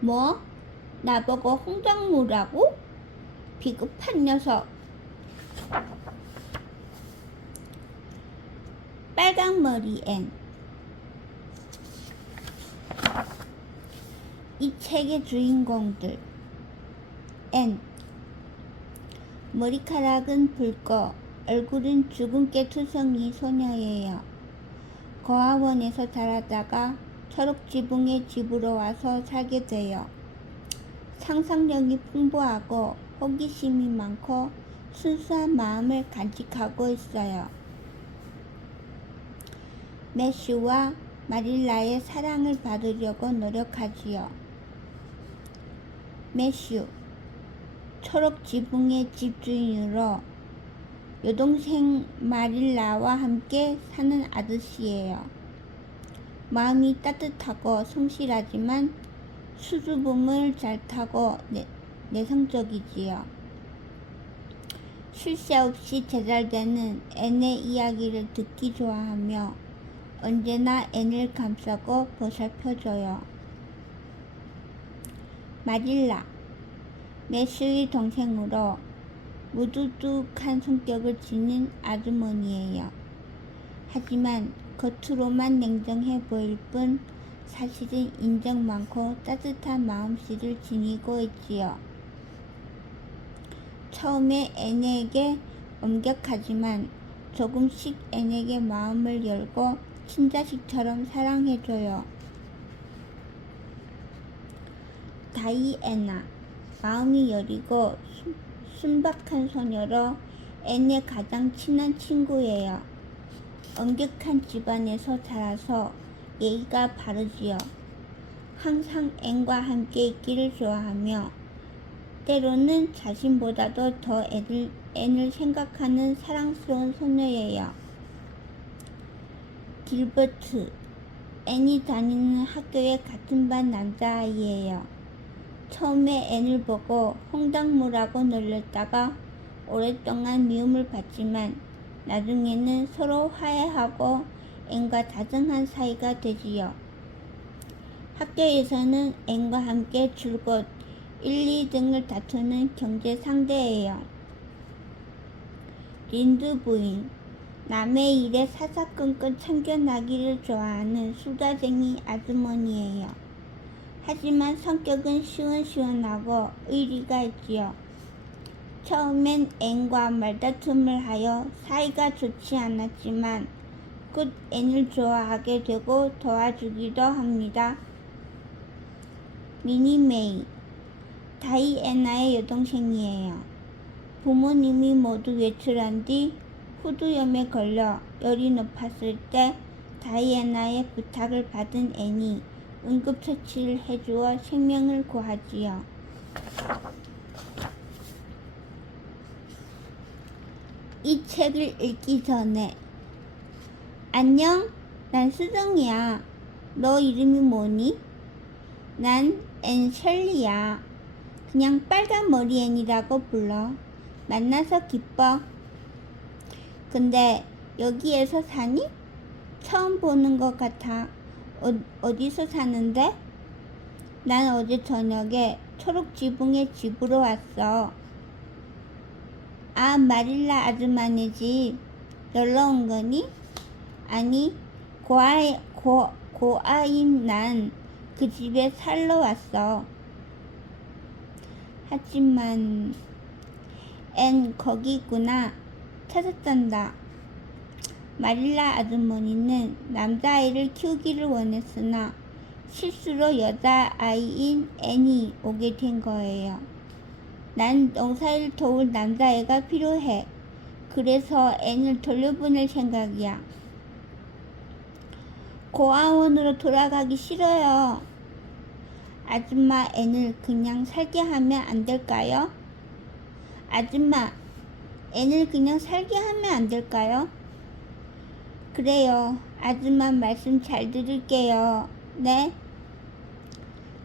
뭐? 나보고 홍당무라고? 비겁한 녀석. 빨강머리 앤. 이 책의 주인공들. 앤. 머리카락은 붉고 얼굴은 주근깨 투성이 소녀예요. 고아원에서 자라다가 초록지붕의 집으로 와서 살게 돼요. 상상력이 풍부하고 호기심이 많고 순수한 마음을 간직하고 있어요. 매슈와 마릴라의 사랑을 받으려고 노력하지요. 매슈, 초록지붕의 집주인으로 여동생 마릴라와 함께 사는 아저씨예요. 마음이 따뜻하고 성실하지만 수줍음을 잘 타고 내성적이지요. 쉴 새 없이 제잘되는 앤의 이야기를 듣기 좋아하며 언제나 앤을 감싸고 보살펴줘요. 마릴라, 매슈의 동생으로 무뚝뚝한 성격을 지닌 아주머니예요. 하지만 겉으로만 냉정해 보일 뿐 사실은 인정 많고 따뜻한 마음씨를 지니고 있지요. 처음에 앤에게 엄격하지만 조금씩 앤에게 마음을 열고 친자식처럼 사랑해줘요. 다이애나, 마음이 여리고 순박한 소녀로 앤의 가장 친한 친구예요. 엄격한 집안에서 자라서 예의가 바르지요. 항상 앤과 함께 있기를 좋아하며 때로는 자신보다도 더 앤을 생각하는 사랑스러운 소녀예요. 길버트, 앤이 다니는 학교의 같은 반 남자아이예요. 처음에 앤을 보고 홍당무라고 놀렸다가 오랫동안 미움을 받지만 나중에는 서로 화해하고 앤과 다정한 사이가 되지요. 학교에서는 앤과 함께 줄곧 1, 2등을 다투는 경제 상대예요. 린드 부인, 남의 일에 사사건건 참견하기를 좋아하는 수다쟁이 아주머니예요. 하지만 성격은 시원시원하고 의리가 있지요. 처음엔 앤과 말다툼을 하여 사이가 좋지 않았지만 곧 앤을 좋아하게 되고 도와주기도 합니다. 미니 메이, 다이애나의 여동생이에요. 부모님이 모두 외출한 뒤 후두염에 걸려 열이 높았을 때 다이애나의 부탁을 받은 앤이 응급처치를 해주어 생명을 구하지요. 이 책을 읽기 전에 안녕, 난 수정이야. 너 이름이 뭐니? 난 앤 셜리야. 그냥 빨간 머리 앤이라고 불러. 만나서 기뻐. 근데 여기에서 사니? 처음 보는 것 같아. 어디서 사는데? 난 어제 저녁에 초록지붕의 집으로 왔어. 아, 마릴라 아줌마네 집 놀러 온 거니? 아니, 고아인 난 그 집에 살러 왔어. 하지만 앤 거기 있구나. 찾았단다. 마릴라 아주머니는 남자아이를 키우기를 원했으나 실수로 여자아이인 앤이 오게 된 거예요. 난 농사일 도울 남자애가 필요해. 그래서 앤을 돌려보낼 생각이야. 고아원으로 돌아가기 싫어요. 아줌마, 앤을 그냥 살게 하면 안 될까요? 아줌마, 앤을 그냥 살게 하면 안 될까요? 그래요. 아줌마 말씀 잘 들을게요. 네?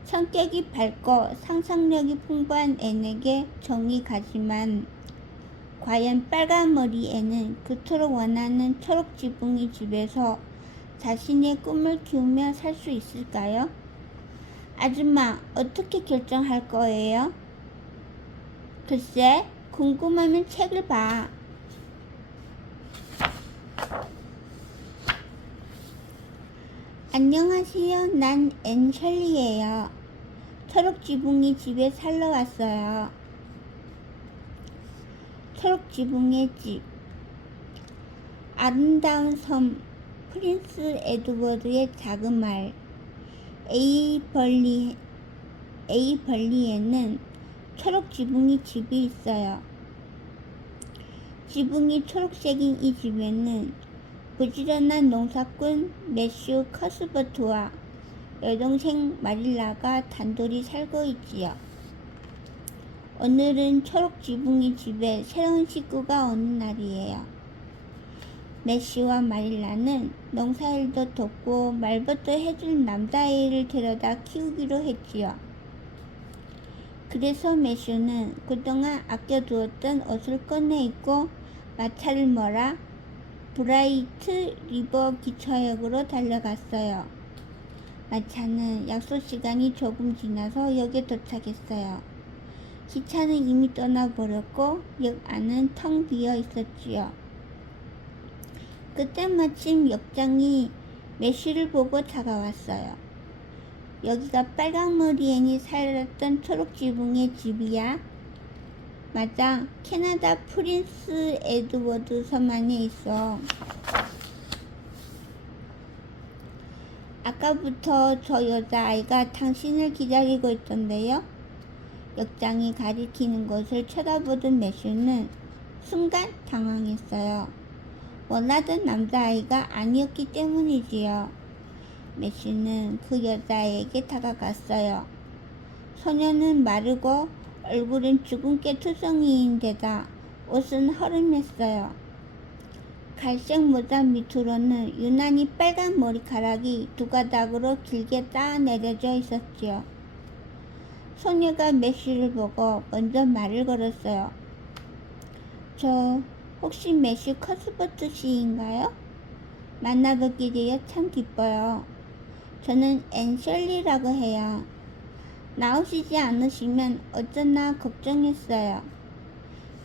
성격이 밝고 상상력이 풍부한 앤에게 정이 가지만 과연 빨간머리 앤은 그토록 원하는 초록지붕이 집에서 자신의 꿈을 키우며 살 수 있을까요? 아줌마, 어떻게 결정할 거예요? 글쎄, 궁금하면 책을 봐. 안녕하세요. 난 앤 셜리예요. 초록지붕이 집에 살러 왔어요. 초록지붕의 집. 아름다운 섬 프린스 에드워드의 작은 마을 에이벌리에는 초록지붕이 집이 있어요. 지붕이 초록색인 이 집에는 부지런한 농사꾼 매슈 커스버트와 여동생 마릴라가 단둘이 살고 있지요. 오늘은 초록지붕이 집에 새로운 식구가 오는 날이에요. 매슈와 마릴라는 농사일도 돕고 말벗도 해줄 남자아이를 데려다 키우기로 했지요. 그래서 매슈는 그동안 아껴두었던 옷을 꺼내 입고 마차를 몰아 브라이트 리버 기차역으로 달려갔어요. 마차는 약속 시간이 조금 지나서 역에 도착했어요. 기차는 이미 떠나버렸고 역 안은 텅 비어 있었지요. 그때 마침 역장이 매슈를 보고 다가왔어요. 여기가 빨강머리애니 살았던 초록지붕의 집이야? 맞아, 캐나다 프린스 에드워드 섬 안에 있어. 아까부터 저 여자아이가 당신을 기다리고 있던데요? 역장이 가리키는 곳을 쳐다보던 매슈는 순간 당황했어요. 원하던 남자아이가 아니었기 때문이지요. 매슈는 그 여자아이에게 다가갔어요. 소녀는 마르고 얼굴은 주근깨 투성이인데다 옷은 허름했어요. 갈색 모자 밑으로는 유난히 빨간 머리카락이 두 가닥으로 길게 따 내려져 있었지요. 소녀가 매슈를 보고 먼저 말을 걸었어요. 저 혹시 매슈 커스버트 씨인가요? 만나뵙게 되어 참 기뻐요. 저는 앤 셜리라고 해요. 나오시지 않으시면 어쩌나 걱정했어요.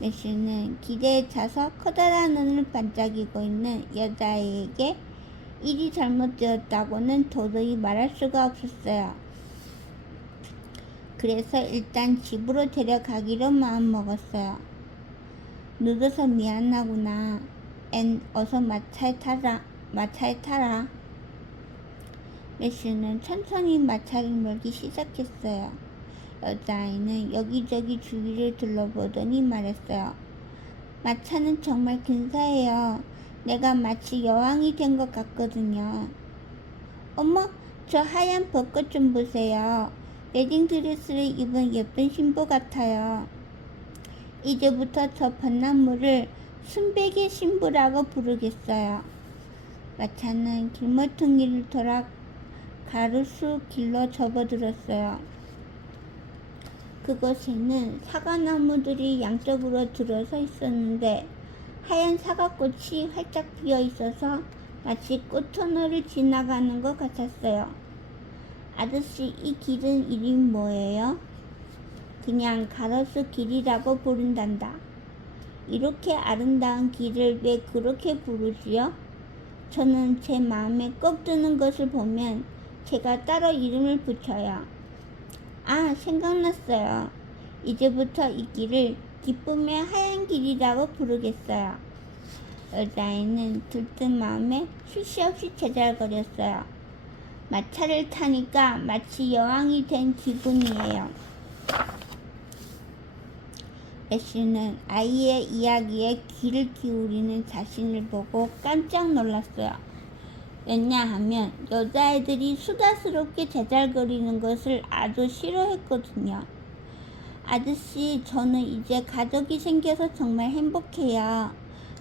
매슈는 기대에 차서 커다란 눈을 반짝이고 있는 여자아이에게 일이 잘못되었다고는 도저히 말할 수가 없었어요. 그래서 일단 집으로 데려가기로 마음먹었어요. 늦어서 미안하구나. 앤, 어서 마차에 타라. 매슈는 천천히 마차를 몰기 시작했어요. 여자아이는 여기저기 주위를 둘러보더니 말했어요. 마차는 정말 근사해요. 내가 마치 여왕이 된 것 같거든요. 어머, 저 하얀 벚꽃 좀 보세요. 웨딩드레스를 입은 예쁜 신부 같아요. 이제부터 저 벚나무를 순백의 신부라고 부르겠어요. 마차는 길모퉁이를 돌아 가로수 길로 접어들었어요. 그곳에는 사과나무들이 양쪽으로 들어서 있었는데 하얀 사과꽃이 활짝 피어 있어서 마치 꽃터널을 지나가는 것 같았어요. 아저씨, 이 길은 이름 뭐예요? 그냥 가로수 길이라고 부른단다. 이렇게 아름다운 길을 왜 그렇게 부르지요? 저는 제 마음에 꼭 드는 것을 보면 제가 따로 이름을 붙여요. 아, 생각났어요. 이제부터 이 길을 기쁨의 하얀 길이라고 부르겠어요. 여자아이는 들뜬 마음에 쉴 새 없이 제잘거렸어요. 마차를 타니까 마치 여왕이 된 기분이에요. 매슈는 아이의 이야기에 귀를 기울이는 자신을 보고 깜짝 놀랐어요. 왜냐하면 여자애들이 수다스럽게 제잘거리는 것을 아주 싫어했거든요. 아저씨, 저는 이제 가족이 생겨서 정말 행복해요.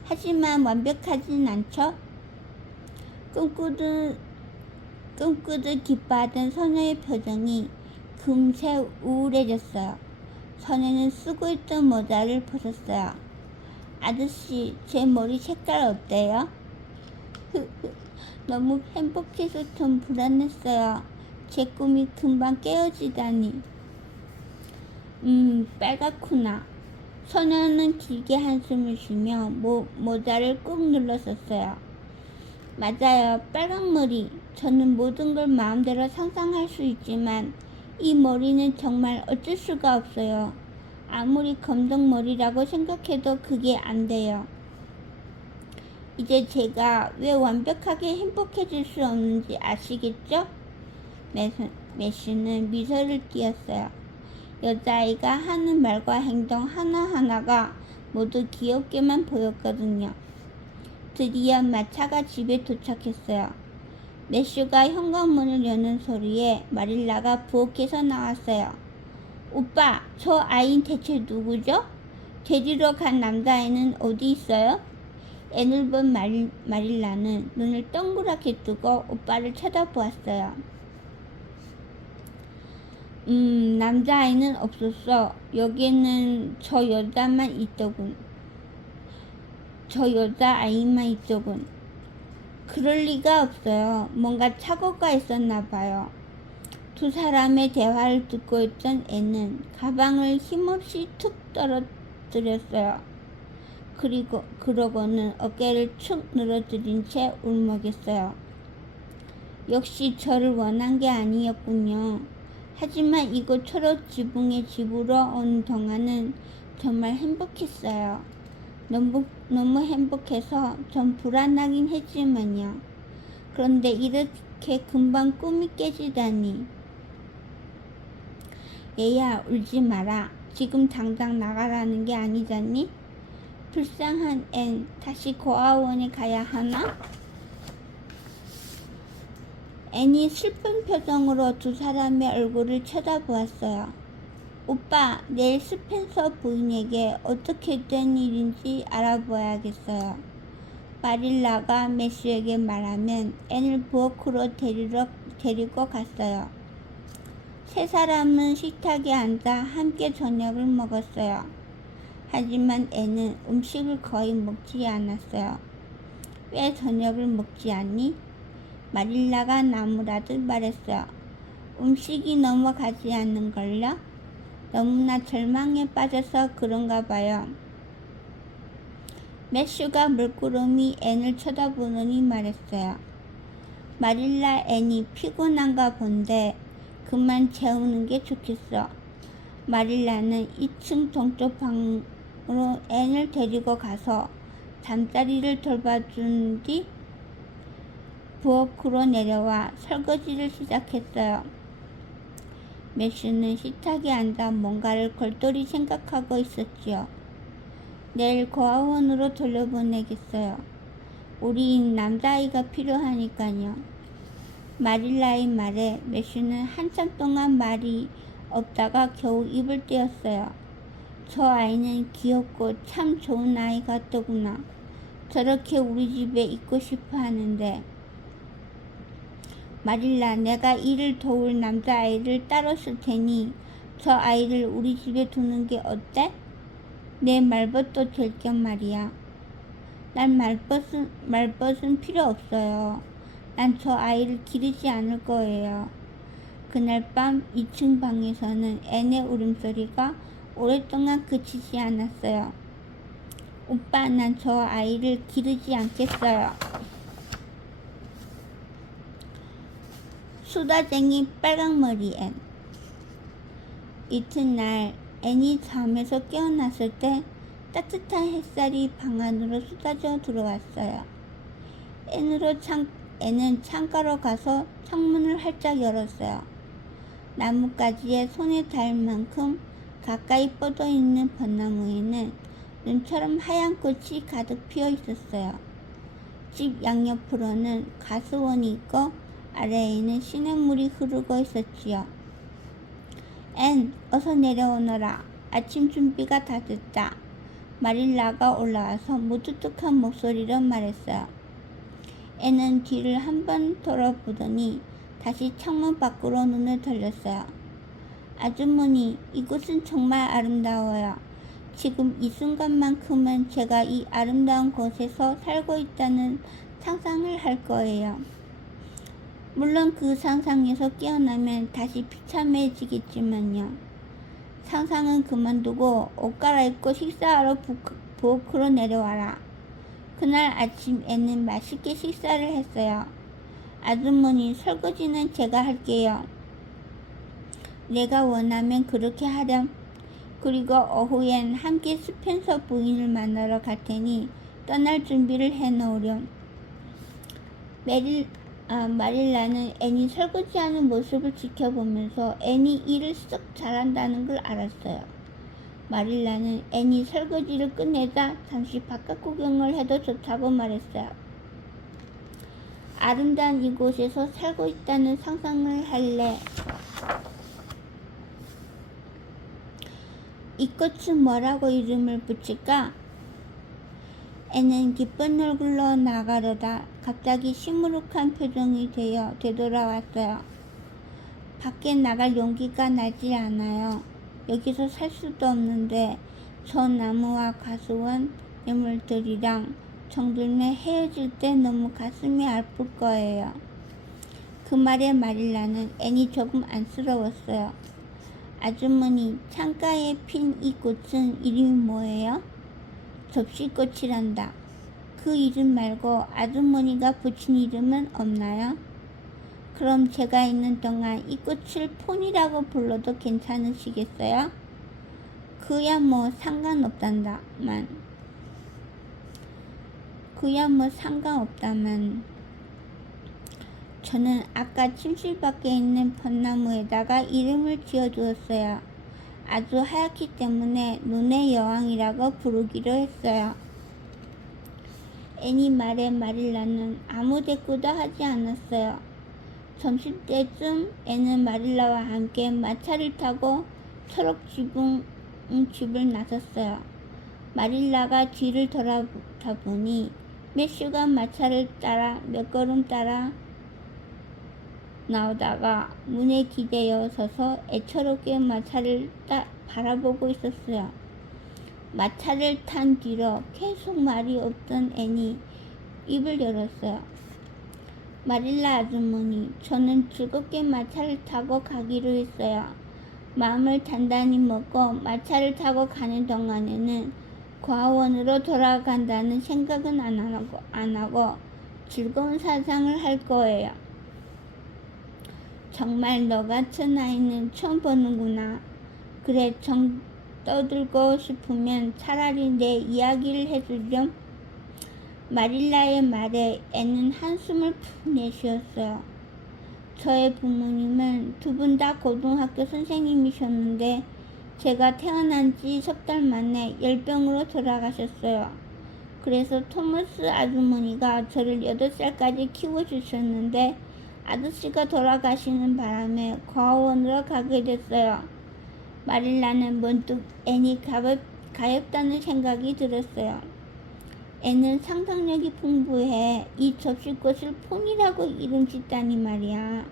하지만 완벽하진 않죠? 꿈꾸듯 기뻐하던 소녀의 표정이 금세 우울해졌어요. 소녀는 쓰고 있던 모자를 벗었어요. 아저씨, 제 머리 색깔 어때요? 너무 행복해서 좀 불안했어요. 제 꿈이 금방 깨어지다니. 빨갛구나. 소녀는 길게 한숨을 쉬며 모자를 꾹 눌렀었어요. 맞아요. 빨간 머리. 저는 모든 걸 마음대로 상상할 수 있지만 이 머리는 정말 어쩔 수가 없어요. 아무리 검정머리라고 생각해도 그게 안 돼요. 이제 제가 왜 완벽하게 행복해질 수 없는지 아시겠죠? 매슈는 미소를 띄었어요. 여자아이가 하는 말과 행동 하나하나가 모두 귀엽게만 보였거든요. 드디어 마차가 집에 도착했어요. 매슈가 현관문을 여는 소리에 마릴라가 부엌에서 나왔어요. 오빠, 저 아이는 대체 누구죠? 데리러 간 남자아이는 어디 있어요? 애를 본 마릴라는 눈을 동그랗게 뜨고 오빠를 쳐다보았어요. 남자아이는 없었어. 여기에는 저 여자아이만 있더군. 그럴 리가 없어요. 뭔가 착오가 있었나 봐요. 두 사람의 대화를 듣고 있던 애는 가방을 힘없이 툭 떨어뜨렸어요. 그러고는 어깨를 축 늘어뜨린 채 울먹였어요. 역시 저를 원한 게 아니었군요. 하지만 이곳 초록 지붕의 집으로 온 동안은 정말 행복했어요. 너무 행복해서 좀 불안하긴 했지만요. 그런데 이렇게 금방 꿈이 깨지다니. 얘야, 울지 마라. 지금 당장 나가라는 게 아니잖니? 불쌍한 앤, 다시 고아원에 가야 하나? 앤이 슬픈 표정으로 두 사람의 얼굴을 쳐다보았어요. 오빠, 내일 스펜서 부인에게 어떻게 된 일인지 알아봐야겠어요. 마릴라가 매슈에게 말하면 앤을 부엌으로 데리고 갔어요. 세 사람은 식탁에 앉아 함께 저녁을 먹었어요. 하지만 앤은 음식을 거의 먹지 않았어요. 왜 저녁을 먹지 않니? 마릴라가 나무라듯 말했어요. 음식이 넘어가지 않는걸요? 너무나 절망에 빠져서 그런가 봐요. 매슈가 물끄러미 앤을 쳐다보더니 말했어요. 마릴라, 앤이 피곤한가 본데 그만 재우는 게 좋겠어. 마릴라는 2층 동쪽 방으로 앤을 데리고 가서 잠자리를 돌봐준 뒤 부엌으로 내려와 설거지를 시작했어요. 매슈는 식탁에 앉아 뭔가를 골똘히 생각하고 있었지요. 내일 고아원으로 돌려보내겠어요. 우리 남자아이가 필요하니까요. 마릴라의 말에 매슈는 한참 동안 말이 없다가 겨우 입을 떼었어요. 저 아이는 귀엽고 참 좋은 아이 같더구나. 저렇게 우리 집에 있고 싶어 하는데. 마릴라, 내가 일을 도울 남자아이를 따로 쓸 테니 저 아이를 우리 집에 두는 게 어때? 내 말벗도 될 겸 말이야. 난 말벗은 필요 없어요. 난 저 아이를 기르지 않을 거예요. 그날 밤 2층 방에서는 앤의 울음소리가 오랫동안 그치지 않았어요. 오빠, 난 저 아이를 기르지 않겠어요. 수다쟁이 빨강머리 앤. 이튿날 앤이 잠에서 깨어났을 때 따뜻한 햇살이 방 안으로 쏟아져 들어왔어요. 앤은 창가로 가서 창문을 활짝 열었어요. 나뭇가지에 손에 닿을 만큼 가까이 뻗어 있는 벚나무에는 눈처럼 하얀 꽃이 가득 피어 있었어요. 집 양옆으로는 가스원이 있고 아래에는 시냇물이 흐르고 있었지요. 앤, 어서 내려오너라. 아침 준비가 다 됐다. 마릴라가 올라와서 무뚝뚝한 목소리로 말했어요. 앤은 뒤를 한번 돌아보더니 다시 창문 밖으로 눈을 돌렸어요. 아주머니, 이곳은 정말 아름다워요. 지금 이 순간만큼은 제가 이 아름다운 곳에서 살고 있다는 상상을 할 거예요. 물론 그 상상에서 깨어나면 다시 비참해지겠지만요. 상상은 그만두고 옷 갈아입고 식사하러 부엌으로 내려와라. 그날 아침 애는 맛있게 식사를 했어요. 아주머니, 설거지는 제가 할게요. 내가 원하면 그렇게 하렴. 그리고 오후엔 함께 스펜서 부인을 만나러 갈 테니 떠날 준비를 해놓으렴. 마릴라는 앤이 설거지하는 모습을 지켜보면서 앤이 일을 썩 잘한다는 걸 알았어요. 마릴라는 앤이 설거지를 끝내자 잠시 바깥 구경을 해도 좋다고 말했어요. 아름다운 이곳에서 살고 있다는 상상을 할래. 이 꽃은 뭐라고 이름을 붙일까? 애는 기쁜 얼굴로 나가려다 갑자기 시무룩한 표정이 되돌아왔어요. 밖에 나갈 용기가 나지 않아요. 여기서 살 수도 없는데 저 나무와 가수원 예물들이랑 정들매 헤어질 때 너무 가슴이 아플 거예요. 그 말에 마릴라는 앤이 조금 안쓰러웠어요. 아주머니, 창가에 핀 이 꽃은 이름이 뭐예요? 접시꽃이란다. 그 이름 말고 아주머니가 붙인 이름은 없나요? 그럼 제가 있는 동안 이 꽃을 폰이라고 불러도 괜찮으시겠어요? 그야 뭐 상관없다만. 저는 아까 침실 밖에 있는 벚나무에다가 이름을 지어두었어요. 아주 하얗기 때문에 눈의 여왕이라고 부르기로 했어요. 애니 말에 마릴라는 아무 대꾸도 하지 않았어요. 점심때쯤 애는 마릴라와 함께 마차를 타고 초록지붕 집을 나섰어요. 마릴라가 뒤를 돌아다 보니 매슈가 마차를 따라 몇 걸음 따라 나오다가 문에 기대어 서서 애처롭게 마차를 바라보고 있었어요. 마차를 탄 뒤로 계속 말이 없던 앤이 입을 열었어요. 마릴라 아주머니, 저는 즐겁게 마차를 타고 가기로 했어요. 마음을 단단히 먹고 마차를 타고 가는 동안에는 과원으로 돌아간다는 생각은 안 하고 즐거운 사상을 할 거예요. 정말 너 같은 아이는 처음 보는구나. 그래, 정 떠들고 싶으면 차라리 내 이야기를 해주렴. 마릴라의 말에 애는 한숨을 푹 내쉬었어요. 저의 부모님은 두 분 다 고등학교 선생님이셨는데 제가 태어난 지 석 달 만에 열병으로 돌아가셨어요. 그래서 토머스 아주머니가 저를 8살까지 키워주셨는데 아저씨가 돌아가시는 바람에 과원으로 가게 됐어요. 마릴라는 문득 앤이 가엾다는 생각이 들었어요. 앤은 상상력이 풍부해. 이 접시꽃을 폰이라고 이름 짓다니 말이야.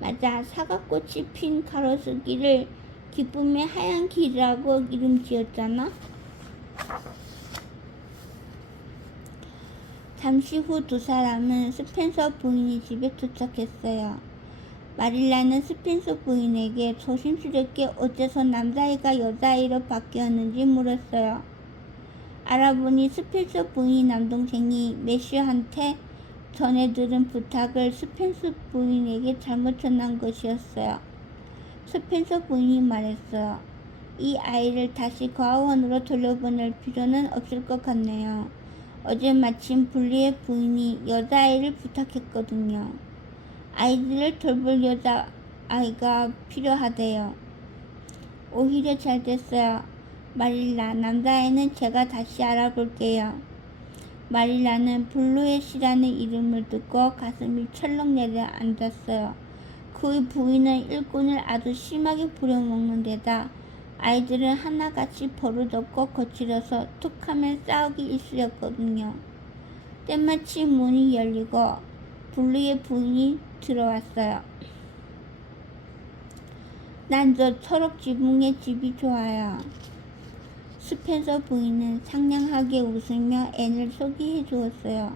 맞아, 사과꽃이 핀 가로수길을 기쁨의 하얀 길이라고 이름 지었잖아. 잠시 후 두 사람은 스펜서 부인의 집에 도착했어요. 마릴라는 스펜서 부인에게 조심스럽게 어째서 남자아이가 여자아이로 바뀌었는지 물었어요. 알아보니 스펜서 부인 남동생이 매슈한테 전에 들은 부탁을 스펜서 부인에게 잘못 전한 것이었어요. 스펜서 부인이 말했어요. 이 아이를 다시 과원으로 돌려보낼 필요는 없을 것 같네요. 어제 마침 블리의 부인이 여자아이를 부탁했거든요. 아이들을 돌볼 여자아이가 필요하대요. 오히려 잘 됐어요. 마릴라, 남자아이는 제가 다시 알아볼게요. 마릴라는 블루엣이라는 이름을 듣고 가슴이 철렁 내려앉았어요. 그 부인은 일꾼을 아주 심하게 부려먹는 데다 아이들은 하나같이 버릇없고 거칠어서 툭하면 싸우기 일쑤였거든요. 때마침 문이 열리고 블루의 부인이 들어왔어요. 난 저 초록 지붕의 집이 좋아요. 스펜서 부인은 상냥하게 웃으며 앤을 소개해 주었어요.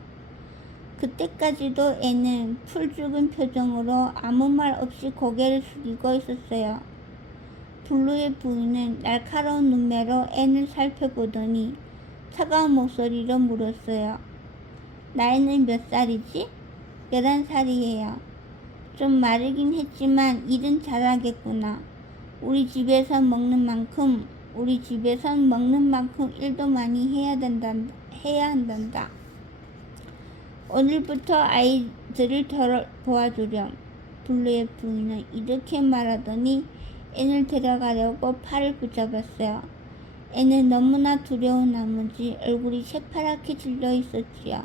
그때까지도 애는 풀죽은 표정으로 아무 말 없이 고개를 숙이고 있었어요. 블루의 부인은 날카로운 눈매로 앤을 살펴보더니 차가운 목소리로 물었어요. 나이는 몇 살이지? 11살이에요. 좀 마르긴 했지만 일은 잘하겠구나. 우리 집에선 먹는 만큼 일도 많이 해야 한단다. 오늘부터 아이들을 도와주렴. 블루의 부인은 이렇게 말하더니 앤을 데려가려고 팔을 붙잡았어요. 앤은 너무나 두려운 나머지 얼굴이 새파랗게 질려 있었지요.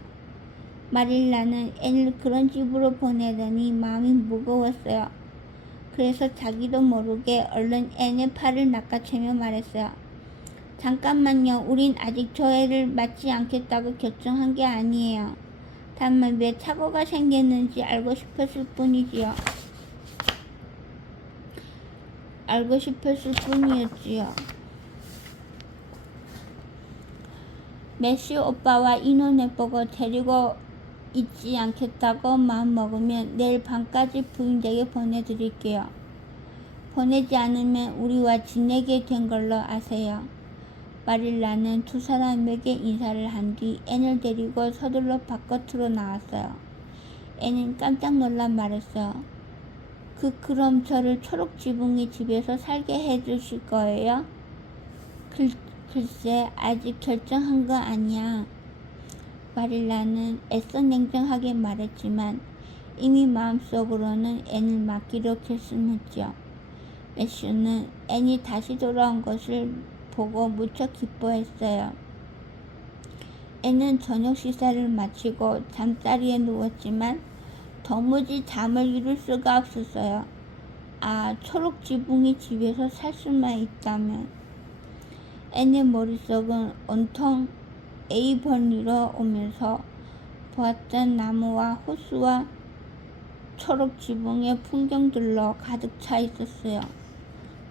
마릴라는 앤을 그런 집으로 보내더니 마음이 무거웠어요. 그래서 자기도 모르게 얼른 앤의 팔을 낚아채며 말했어요. 잠깐만요. 우린 아직 저 애를 맞지 않겠다고 결정한 게 아니에요. 다만 왜 착오가 생겼는지 알고 싶었을 뿐이었지요. 매슈 오빠와 인혼해보고 데리고 있지 않겠다고 마음먹으면 내일 밤까지 부인 댁에 보내드릴게요. 보내지 않으면 우리와 지내게 된 걸로 아세요. 마릴라는 두 사람에게 인사를 한 뒤 앤을 데리고 서둘러 바깥으로 나왔어요. 앤은 깜짝 놀라 말했어요. 그럼 저를 초록지붕이 집에서 살게 해주실 거예요? 글쎄 아직 결정한 거 아니야. 마릴라는 애써 냉정하게 말했지만 이미 마음속으로는 앤을 맡기로 결심했죠. 매슈는 앤이 다시 돌아온 것을 보고 무척 기뻐했어요. 앤은 저녁 식사를 마치고 잠자리에 누웠지만 도무지 잠을 이룰 수가 없었어요. 초록지붕이 집에서 살 수만 있다면. 앤의 머릿속은 온통 에이번리로 오면서 보았던 나무와 호수와 초록지붕의 풍경들로 가득 차 있었어요.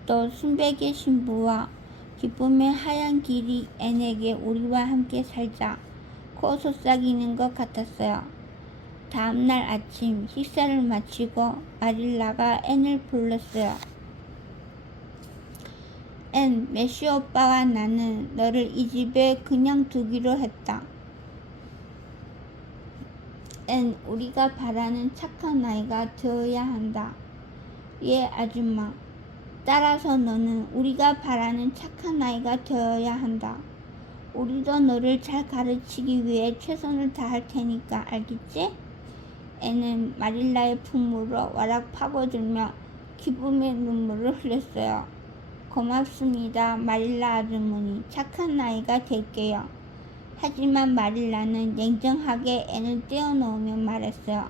또 순백의 신부와 기쁨의 하얀 길이 앤에게 우리와 함께 살자 코 속삭이는 것 같았어요. 다음날 아침 식사를 마치고 마릴라가 앤을 불렀어요. 앤, 매슈 오빠와 나는 너를 이 집에 그냥 두기로 했다. 앤, 우리가 바라는 착한 아이가 되어야 한다. 예, 아줌마. 따라서 너는 우리가 바라는 착한 아이가 되어야 한다. 우리도 너를 잘 가르치기 위해 최선을 다할 테니까 알겠지? 앤은 마릴라의 품으로 와락 파고들며 기쁨의 눈물을 흘렸어요. 고맙습니다. 마릴라 아주머니. 착한 아이가 될게요. 하지만 마릴라는 냉정하게 앤을 떼어놓으며 말했어요.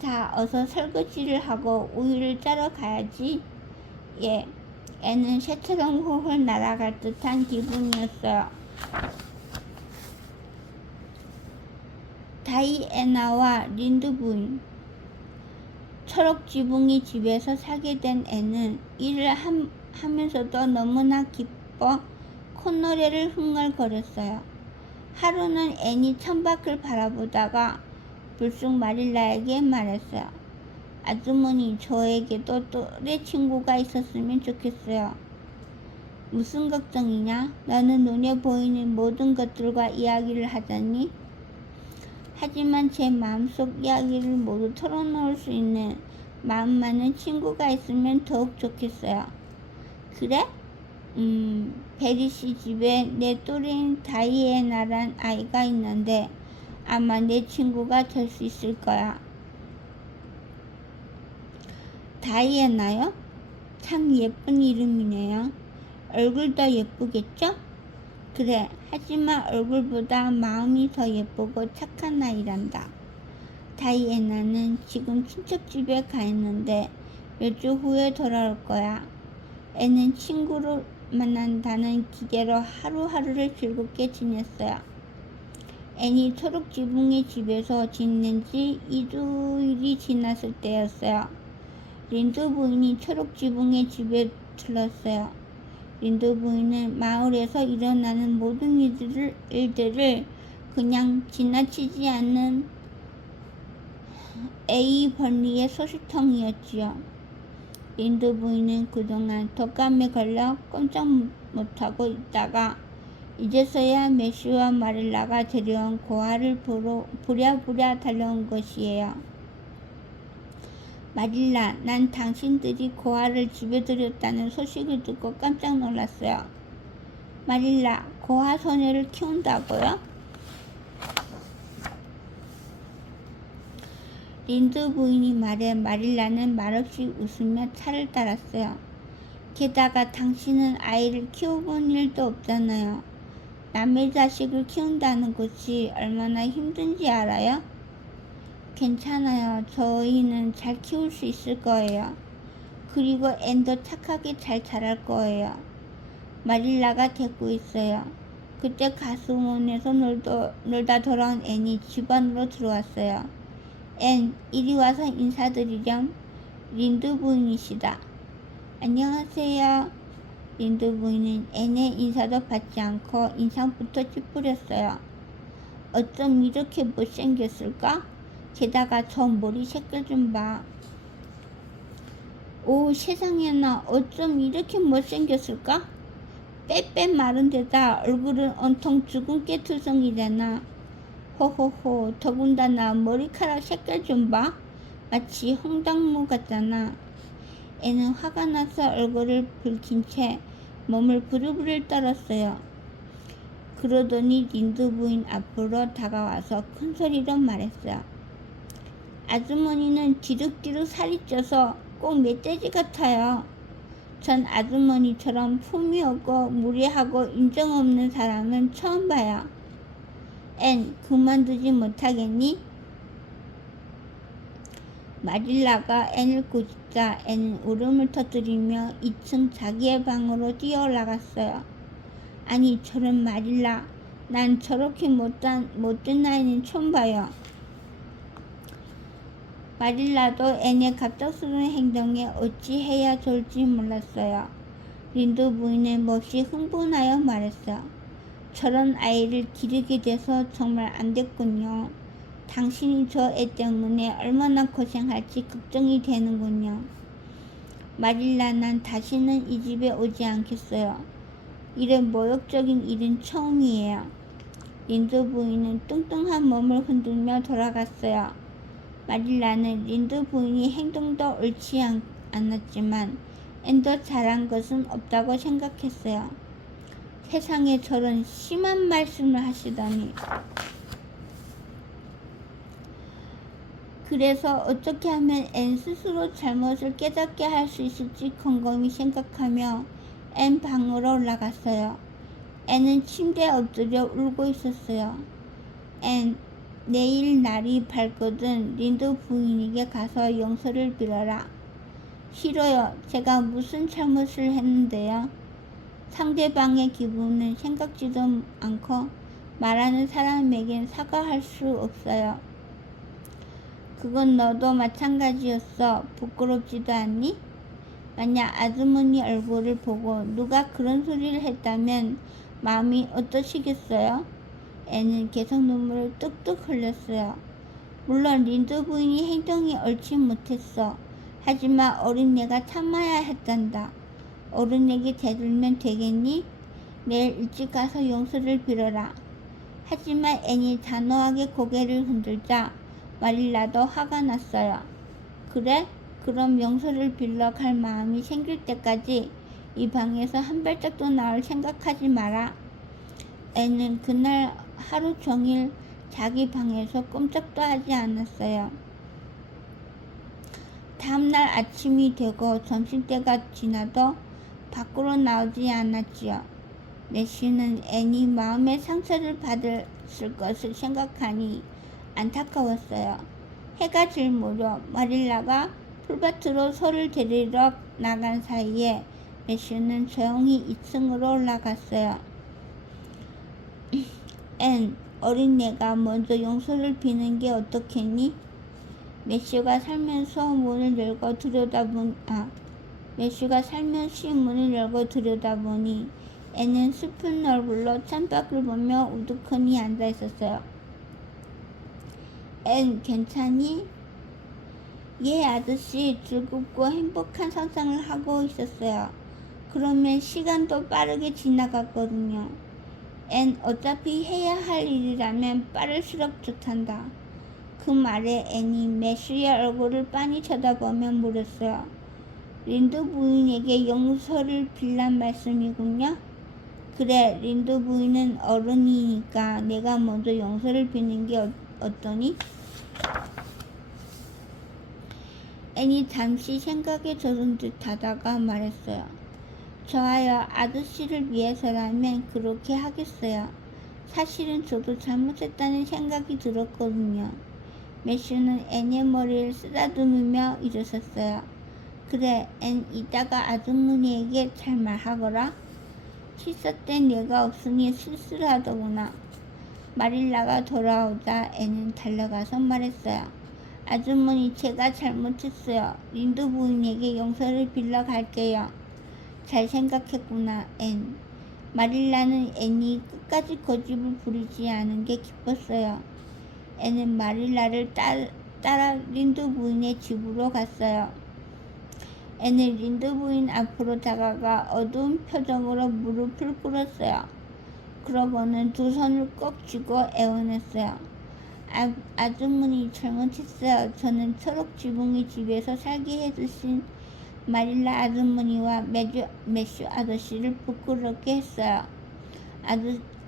자, 어서 설거지를 하고 우유를 짜러 가야지. 예. 앤은 새처럼 훌훌 날아갈 듯한 기분이었어요. 다이애나와 린드 부인. 초록지붕이 집에서 살게 된 앤은 일을 하면서도 너무나 기뻐 콧노래를 흥얼거렸어요. 하루는 앤이 창밖을 바라보다가 불쑥 마릴라에게 말했어요. 아주머니, 저에게도 또래 친구가 있었으면 좋겠어요. 무슨 걱정이냐? 너는 눈에 보이는 모든 것들과 이야기를 하자니? 하지만 제 마음속 이야기를 모두 털어놓을 수 있는 마음 많은 친구가 있으면 더욱 좋겠어요. 그래? 베리씨 집에 내 또래인 다이애나란 아이가 있는데 아마 내 친구가 될 수 있을 거야. 다이애나요? 참 예쁜 이름이네요. 얼굴도 예쁘겠죠? 그래, 하지만 얼굴보다 마음이 더 예쁘고 착한 아이란다. 다이애나는 지금 친척집에 가 있는데 몇 주 후에 돌아올 거야. 애는 친구를 만난다는 기대로 하루하루를 즐겁게 지냈어요. 앤이 초록지붕의 집에서 지낸 지 2주일이 지났을 때였어요. 린드 부인이 초록지붕의 집에 들렀어요. 린드 부인은 마을에서 일어나는 모든 일들을 그냥 지나치지 않는 A 번리의 소시통이었지요. 린드 부인은 그동안 독감에 걸려 꼼짝 못하고 있다가 이제서야 매슈와 마릴라가 데려온 고아를 보러 부랴부랴 달려온 것이에요. 마릴라, 난 당신들이 고아를 집에 들였다는 소식을 듣고 깜짝 놀랐어요. 마릴라, 고아 소녀를 키운다고요? 린드 부인이 말해 마릴라는 말없이 웃으며 차를 따랐어요. 게다가 당신은 아이를 키워본 일도 없잖아요. 남의 자식을 키운다는 것이 얼마나 힘든지 알아요? 괜찮아요. 저희는 잘 키울 수 있을 거예요. 그리고 앤도 착하게 잘 자랄 거예요. 마릴라가 대꾸했어요. 그때 가수원에서 놀다 돌아온 앤이 집 안으로 들어왔어요. 앤, 이리 와서 인사드리렴. 린드 부인이시다. 안녕하세요. 린드 부인은 앤의 인사도 받지 않고 인상부터 찌푸렸어요. 어쩜 이렇게 못생겼을까? 게다가 저 머리 색깔 좀 봐. 오, 세상에나 어쩜 이렇게 못생겼을까? 빼빼 마른 데다 얼굴은 온통 죽은 깨투성이잖아. 호호호, 더군다나 머리카락 색깔 좀 봐. 마치 홍당무 같잖아. 애는 화가 나서 얼굴을 붉힌 채 몸을 부르부르 떨었어요. 그러더니 린드 부인 앞으로 다가와서 큰 소리로 말했어요. 아주머니는 뒤룩뒤룩 살이 쪄서 꼭 멧돼지 같아요. 전 아주머니처럼 품이 없고 무례하고 인정 없는 사람은 처음 봐요. 앤, 그만두지 못하겠니? 마릴라가 앤을 꼬집자 앤은 울음을 터뜨리며 2층 자기의 방으로 뛰어올라갔어요. 아니, 저런 마릴라, 난 저렇게 못된 아이는 처음 봐요. 마릴라도 앤의 갑작스러운 행동에 어찌해야 좋을지 몰랐어요. 린드 부인은 몹시 흥분하여 말했어요. 저런 아이를 기르게 돼서 정말 안 됐군요. 당신이 저 애 때문에 얼마나 고생할지 걱정이 되는군요. 마릴라, 난 다시는 이 집에 오지 않겠어요. 이런 모욕적인 일은 처음이에요. 린드 부인은 뚱뚱한 몸을 흔들며 돌아갔어요. 마릴라는 린드 부인이 행동도 옳지 않았지만 앤도 잘한 것은 없다고 생각했어요. 세상에 저런 심한 말씀을 하시다니. 그래서 어떻게 하면 앤 스스로 잘못을 깨닫게 할 수 있을지 곰곰이 생각하며 앤 방으로 올라갔어요. 앤은 침대에 엎드려 울고 있었어요. 앤, 내일 날이 밝거든 린드 부인에게 가서 용서를 빌어라. 싫어요. 제가 무슨 잘못을 했는데요. 상대방의 기분은 생각지도 않고 말하는 사람에겐 사과할 수 없어요. 그건 너도 마찬가지였어. 부끄럽지도 않니? 만약 아주머니 얼굴을 보고 누가 그런 소리를 했다면 마음이 어떠시겠어요? 애는 계속 눈물을 뚝뚝 흘렸어요. 물론 린드 부인이 행동이 옳지 못했어. 하지만 어린애가 참아야 했단다. 어른에게 대들면 되겠니? 내일 일찍 가서 용서를 빌어라. 하지만 앤이 단호하게 고개를 흔들자 마릴라도 화가 났어요. 그래? 그럼 용서를 빌러 갈 마음이 생길 때까지 이 방에서 한 발짝도 나올 생각하지 마라. 앤은 그날 하루 종일 자기 방에서 꼼짝도 하지 않았어요. 다음날 아침이 되고 점심때가 지나도 밖으로 나오지 않았지요. 매슈는 앤이 마음의 상처를 받았을 것을 생각하니 안타까웠어요. 해가 질 무렵 마릴라가 풀밭으로 소를 데리러 나간 사이에 매슈는 조용히 2층으로 올라갔어요. 앤, 어린애가 먼저 용서를 비는 게 어떻겠니? 매슈가 살면서 문을 열고 들여다보니 애는 슬픈 얼굴로 창밖을 보며 우두커니 앉아 있었어요. 앤, 괜찮니? 예, 아저씨 즐겁고 행복한 상상을 하고 있었어요. 그러면 시간도 빠르게 지나갔거든요. 앤 어차피 해야 할 일이라면 빠를수록 좋단다. 그 말에 앤이 매슈의 얼굴을 빤히 쳐다보며 물었어요. 린드 부인에게 용서를 빌란 말씀이군요. 그래, 린드 부인은 어른이니까 내가 먼저 용서를 비는 게 어떠니? 앤이 잠시 생각에 젖은 듯 하다가 말했어요. 좋아요. 아저씨를 위해서라면 그렇게 하겠어요. 사실은 저도 잘못했다는 생각이 들었거든요. 매슈는 앤의 머리를 쓰다듬으며 일어섰어요. 그래, 앤 이따가 아주머니에게 잘 말하거라. 식사 때 내가 없으니 실수를 하더구나. 마릴라가 돌아오자 앤은 달려가서 말했어요. 아주머니, 제가 잘못했어요. 린드 부인에게 용서를 빌러 갈게요. 잘 생각했구나, 앤. 마릴라는 앤이 끝까지 고집을 부리지 않은 게 기뻤어요. 앤은 마릴라를 따라 린드 부인의 집으로 갔어요. 앤은 린드 부인 앞으로 다가가 어두운 표정으로 무릎을 꿇었어요. 그러고는 두 손을 꼭 쥐고 애원했어요. 아주머니, 잘못했어요. 저는 초록지붕이 집에서 살게 해주신 마릴라 아주머니와 매슈 아저씨를 부끄럽게 했어요.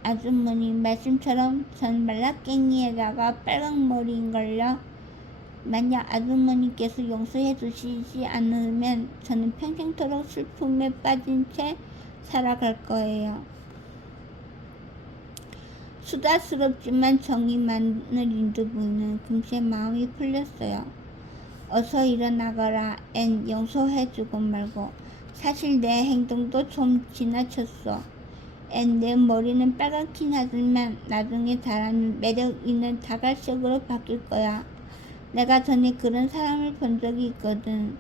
아주머니 말씀처럼 전 말라깽이에다가 빨강머리인걸요. 만약 아주머니께서 용서해 주시지 않으면 저는 평생토록 슬픔에 빠진 채 살아갈 거예요. 수다스럽지만 정이 많은 린드 부인은 금세 마음이 풀렸어요. 어서 일어나거라. 앤, 용서해주고 말고. 사실 내 행동도 좀 지나쳤어. 앤, 내 머리는 빨갛긴 하지만 나중에 자라면 매력 있는 다갈색으로 바뀔 거야. 내가 전에 그런 사람을 본 적이 있거든.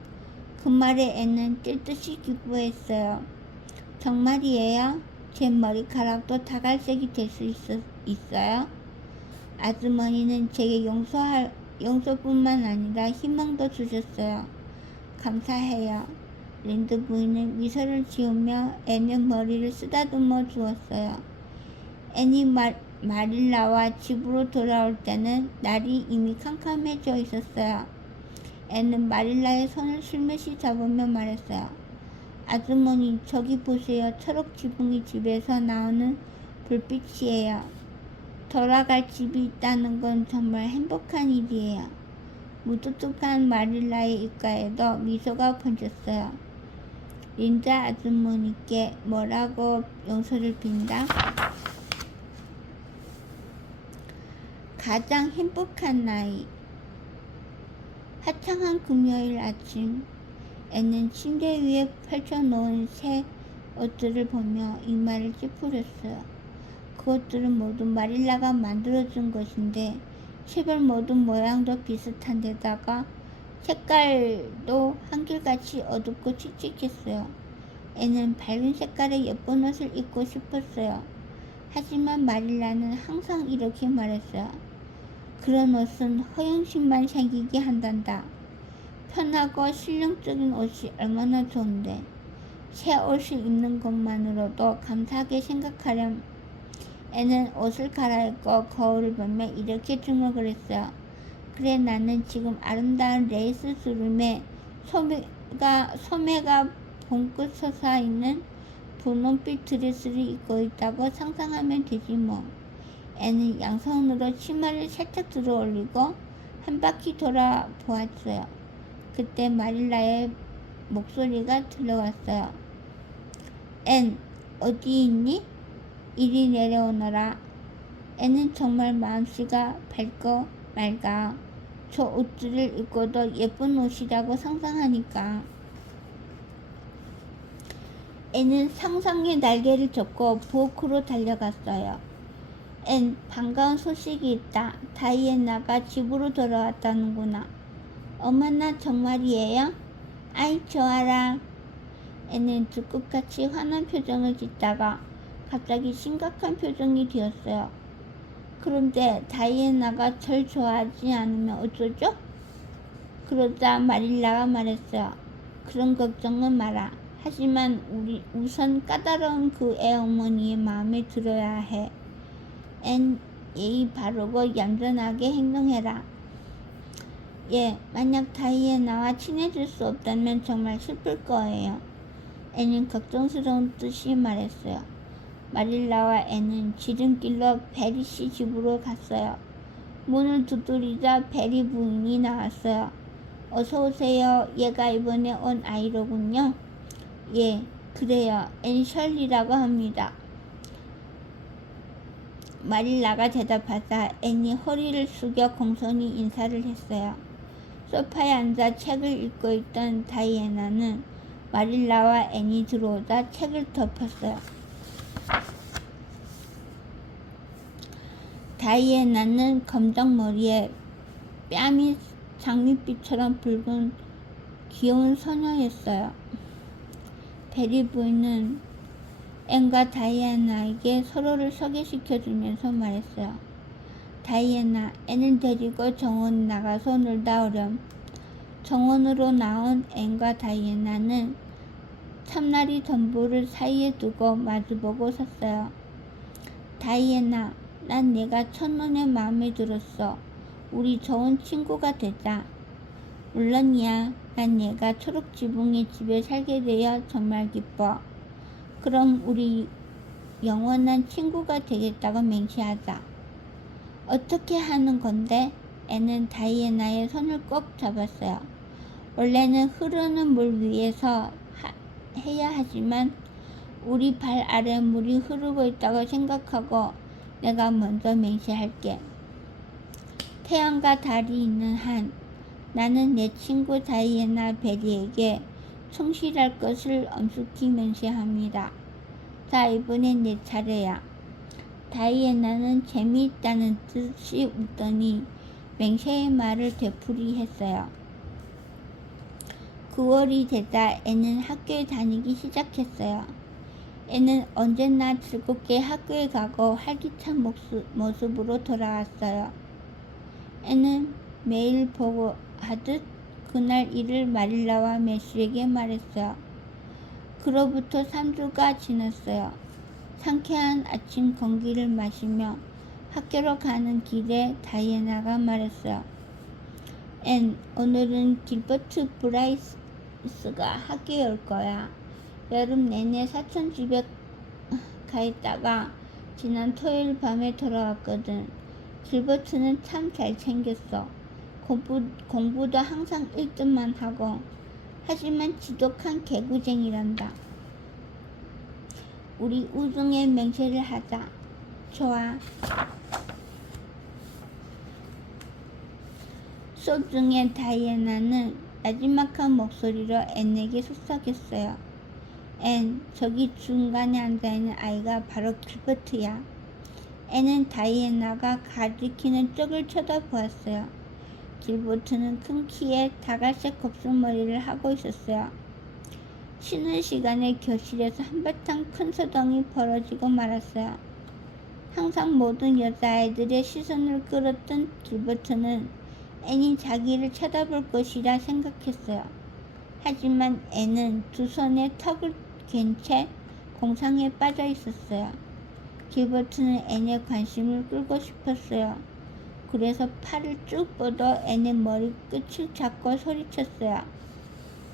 그 말에 앤은 뛸 듯이 기뻐했어요. 정말이에요? 제 머리카락도 다갈색이 될 수 있어요? 아주머니는 제게 용서뿐만 아니라 희망도 주셨어요. 감사해요. 린드 부인은 미소를 지으며 앤의 머리를 쓰다듬어 주었어요. 앤이 마릴라와 집으로 돌아올 때는 날이 이미 캄캄해져 있었어요. 앤은 마릴라의 손을 슬며시 잡으며 말했어요. 아주머니, 저기 보세요. 초록지붕이 집에서 나오는 불빛이에요. 돌아갈 집이 있다는 건 정말 행복한 일이에요. 무뚝뚝한 마릴라의 입가에도 미소가 번졌어요. 린드 아주머니께 뭐라고 용서를 빈다? 가장 행복한 나이. 화창한 금요일 아침, 앤은 침대 위에 펼쳐놓은 새 옷들을 보며 이마를 찌푸렸어요. 그것들은 모두 마릴라가 만들어준 것인데 체별 모두 모양도 비슷한 데다가 색깔도 한결같이 어둡고 칙칙했어요. 앤은 밝은 색깔의 예쁜 옷을 입고 싶었어요. 하지만 마릴라는 항상 이렇게 말했어요. 그런 옷은 허영심만 생기게 한단다. 편하고 실용적인 옷이 얼마나 좋은데 새 옷을 입는 것만으로도 감사하게 생각하렴. 앤은 옷을 갈아입고 거울을 보며 이렇게 주목을 했어요. 그래, 나는 지금 아름다운 레이스 주름에 소매가 봉긋 솟아있는 분홍빛 드레스를 입고 있다고 상상하면 되지 뭐. 앤은 양손으로 치마를 살짝 들어 올리고 한 바퀴 돌아보았어요. 그때 마릴라의 목소리가 들려왔어요. 앤, 어디 있니? 이리 내려오너라. 앤은 정말 마음씨가 밝고 맑아. 저 옷들을 입고도 예쁜 옷이라고 상상하니까. 앤은 상상의 날개를 접고 부엌으로 달려갔어요. 앤, 반가운 소식이 있다. 다이애나가 집으로 돌아왔다는구나. 어머나, 정말이에요? 아이, 좋아라. 앤은 들꽃같이 환한 표정을 짓다가 갑자기 심각한 표정이 되었어요. 그런데 다이애나가 절 좋아하지 않으면 어쩌죠? 그러자 마릴라가 말했어요. 그런 걱정은 마라. 하지만 우선 까다로운 그 애 어머니의 마음에 들어야 해. 앤, 예의 바르고 얌전하게 행동해라. 예, 만약 다이애나와 친해질 수 없다면 정말 슬플 거예요. 앤은 걱정스러운 듯이 말했어요. 마릴라와 앤은 지름길로 베리 씨 집으로 갔어요. 문을 두드리자 베리 부인이 나왔어요. 어서 오세요. 얘가 이번에 온 아이로군요. 예, 그래요. 앤 셜리라고 합니다. 마릴라가 대답하자 앤이 허리를 숙여 공손히 인사를 했어요. 소파에 앉아 책을 읽고 있던 다이애나는 마릴라와 앤이 들어오자 책을 덮었어요. 다이애나는 검정 머리에 뺨이 장밋빛처럼 붉은 귀여운 소녀였어요. 베리 부인은 앤과 다이애나에게 서로를 소개시켜주면서 말했어요. 다이애나, 앤을 데리고 정원 나가서 놀다 오렴. 정원으로 나온 앤과 다이애나는 참나리 덤불을 사이에 두고 마주보고 섰어요. 다이애나, 난 네가 첫눈에 마음에 들었어. 우리 좋은 친구가 되자. 물론이야. 난 얘가 초록지붕이 집에 살게 되어 정말 기뻐. 그럼 우리 영원한 친구가 되겠다고 맹세하자. 어떻게 하는 건데? 앤은 다이애나의 손을 꼭 잡았어요. 원래는 흐르는 물 위에서 해야 하지만 우리 발 아래 물이 흐르고 있다고 생각하고 내가 먼저 맹세할게. 태양과 달이 있는 한 나는 내 친구 다이애나 베리에게 충실할 것을 엄숙히 맹세합니다. 자, 이번엔 내 차례야. 다이애나는 재미있다는 듯이 웃더니 맹세의 말을 되풀이했어요. 9월이 되자 앤은 학교에 다니기 시작했어요. 앤은 언제나 즐겁게 학교에 가고 활기찬 모습으로 돌아왔어요. 앤은 매일 보고 하듯 그날 일을 마릴라와 매슈에게 말했어요. 그로부터 3주가 지났어요. 상쾌한 아침 공기를 마시며 학교로 가는 길에 다이애나가 말했어요. 앤, 오늘은 길버트 브라이스가 학교에 올 거야. 여름 내내 사촌 집에 가 있다가 지난 토요일 밤에 돌아왔거든. 길버트는 참 잘 챙겼어. 공부도 항상 1등만 하고. 하지만 지독한 개구쟁이란다. 우리 우중에 맹세를 하자. 좋아. 수업 중에 다이애나는 나지막한 목소리로 앤에게 속삭였어요. 앤, 저기 중간에 앉아있는 아이가 바로 길버트야. 앤은 다이애나가 가리키는 쪽을 쳐다보았어요. 길버트는 큰 키에 다갈색 곱슬머리를 하고 있었어요. 쉬는 시간에 교실에서 한바탕 큰 소동이 벌어지고 말았어요. 항상 모든 여자아이들의 시선을 끌었던 길버트는 앤이 자기를 쳐다볼 것이라 생각했어요. 하지만 앤은 두 손에 턱을 갠 채 공상에 빠져 있었어요. 길버트는 앤의 관심을 끌고 싶었어요. 그래서 팔을 쭉 뻗어 앤의 머리끝을 잡고 소리쳤어요.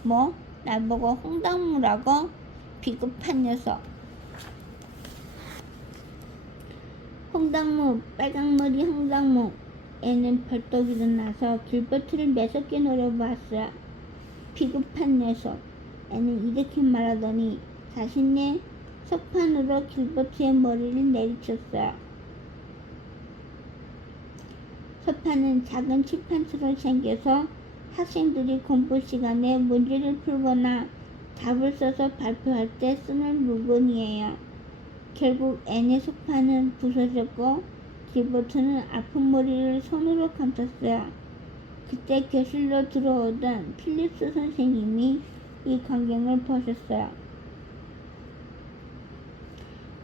뭐? 나보고 홍당무라고? 비겁한 녀석. 홍당무, 빨강머리 홍당무. 앤은 벌떡 일어나서 길버트를 매섭게 노려보았어요. 비겁한 녀석. 앤은 이렇게 말하더니 자신의 석판으로 길버트의 머리를 내리쳤어요. 석판은 작은 칠판처럼 생겨서 학생들이 공부 시간에 문제를 풀거나 답을 써서 발표할 때 쓰는 물건이에요. 결국 앤의 석판은 부서졌고 길버트는 아픈 머리를 손으로 감쌌어요. 그때 교실로 들어오던 필립스 선생님이 이 광경을 보셨어요.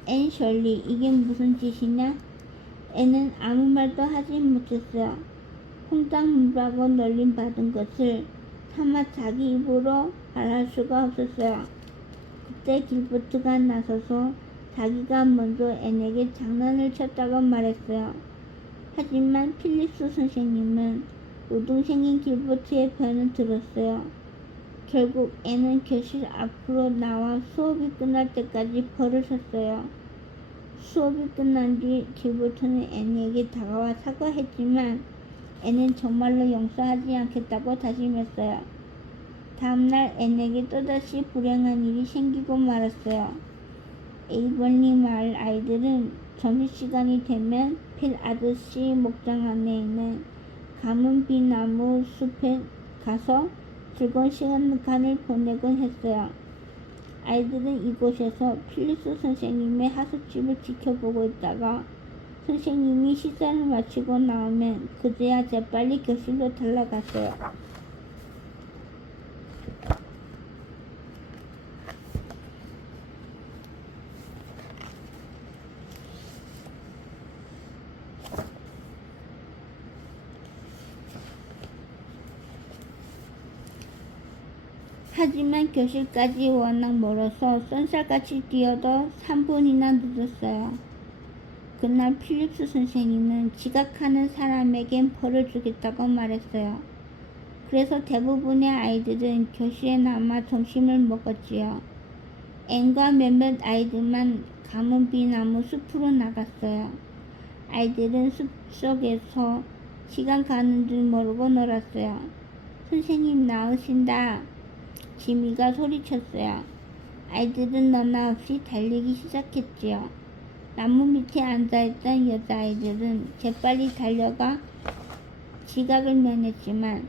앤 셜리, 이게 무슨 짓이냐? 앤은 아무 말도 하지 못했어요. 홍당무라고 놀림받은 것을 차마 자기 입으로 말할 수가 없었어요. 그때 길버트가 나서서 자기가 먼저 앤에게 장난을 쳤다고 말했어요. 하지만 필립스 선생님은 우등생인 길버트의 편을 들었어요. 결국 앤은 교실 앞으로 나와 수업이 끝날 때까지 벌을 섰어요. 수업이 끝난 뒤 길버트는 앤에게 다가와 사과했지만 앤은 정말로 용서하지 않겠다고 다짐했어요. 다음날 앤에게 또다시 불행한 일이 생기고 말았어요. 에이벌리 마을 아이들은 점심시간이 되면 필 아저씨 목장 안에 있는 가문비나무 숲에 가서 즐거운 시간을 보내곤 했어요. 아이들은 이곳에서 필립스 선생님의 하숙집을 지켜보고 있다가 선생님이 식사를 마치고 나오면 그제야 재빨리 교실로 달려갔어요. 하지만 교실까지 워낙 멀어서 쏜살같이 뛰어도 3분이나 늦었어요. 그날 필립스 선생님은 지각하는 사람에겐 벌을 주겠다고 말했어요. 그래서 대부분의 아이들은 교실에 남아 점심을 먹었지요. 앤과 몇몇 아이들만 가문비나무 숲으로 나갔어요. 아이들은 숲속에서 시간 가는 줄 모르고 놀았어요. 선생님 나으신다. 지미가 소리쳤어요. 아이들은 너나 없이 달리기 시작했지요. 나무 밑에 앉아있던 여자아이들은 재빨리 달려가 지각을 면했지만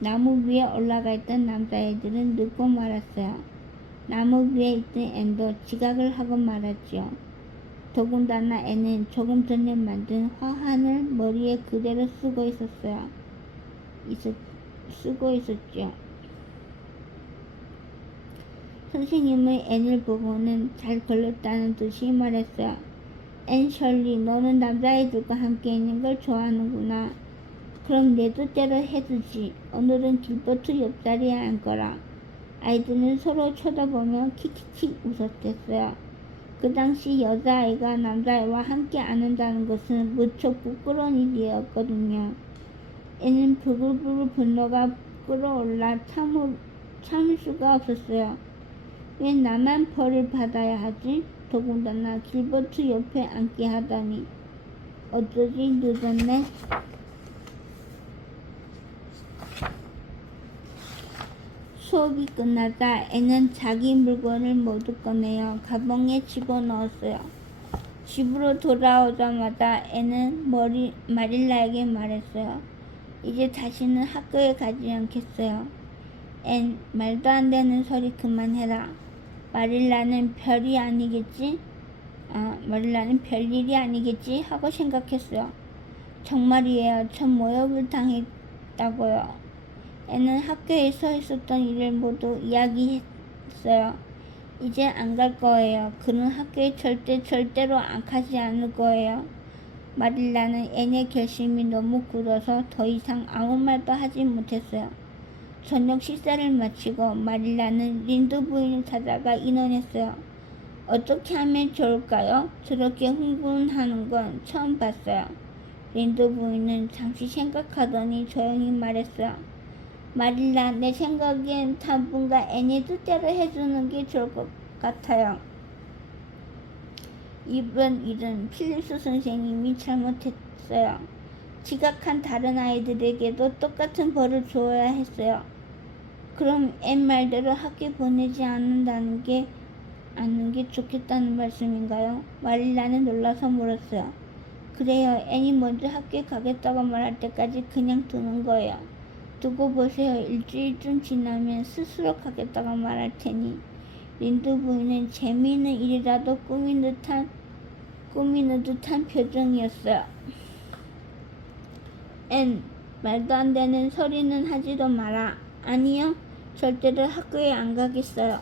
나무 위에 올라가 있던 남자아이들은 늦고 말았어요. 나무 위에 있던 앤도 지각을 하고 말았지요. 더군다나 앤은 조금 전에 만든 화환을 머리에 그대로 쓰고 있었죠. 선생님은 앤을 보고는 잘 걸렸다는 듯이 말했어요. 앤 셜리, 너는 남자아이들과 함께 있는 걸 좋아하는구나. 그럼 내 뜻대로 해두지. 오늘은 길버트 옆자리에 앉거라. 아이들은 서로 쳐다보며 킥킥킥 웃었댔어요. 그 당시 여자아이가 남자아이와 함께 앉는다는 것은 무척 부끄러운 일이었거든요. 앤은 부글부글 분노가 끓어올라 참을 수가 없었어요. 왜 나만 벌을 받아야 하지? 더군다나 길버트 옆에 앉게 하다니. 어쩌지 늦었네. 수업이 끝나자 앤은 자기 물건을 모두 꺼내어 가방에 집어넣었어요. 집으로 돌아오자마자 앤은 마릴라에게 말했어요. 이제 다시는 학교에 가지 않겠어요. 앤, 말도 안 되는 소리 그만해라. 마릴라는 별일이 아니겠지 하고 생각했어요. 정말이에요. 전 모욕을 당했다고요. 앤은 학교에서 있었던 일을 모두 이야기했어요. 이제 안 갈 거예요. 그는 학교에 절대로 안 가지 않을 거예요. 마릴라는 앤의 결심이 너무 굳어서 더 이상 아무 말도 하지 못했어요. 저녁 식사를 마치고 마릴라는 린드 부인을 찾아가 의논했어요. 어떻게 하면 좋을까요? 저렇게 흥분하는 건 처음 봤어요. 린드 부인은 잠시 생각하더니 조용히 말했어요. 마릴라, 내 생각엔 당분간 앤의 뜻대로 해주는 게 좋을 것 같아요. 이번 일은 필립스 선생님이 잘못했어요. 지각한 다른 아이들에게도 똑같은 벌을 주어야 했어요. 그럼 앤 말대로 학교 보내지 않는 게 좋겠다는 말씀인가요? 마릴라는 놀라서 물었어요. 그래요. 앤이 먼저 학교에 가겠다고 말할 때까지 그냥 두는 거예요. 두고 보세요. 일주일쯤 지나면 스스로 가겠다고 말할 테니. 린드 부인은 재미있는 일이라도 꾸미는 듯한 표정이었어요. 앤, 말도 안 되는 소리는 하지도 마라. 아니요. 절대로 학교에 안 가겠어요.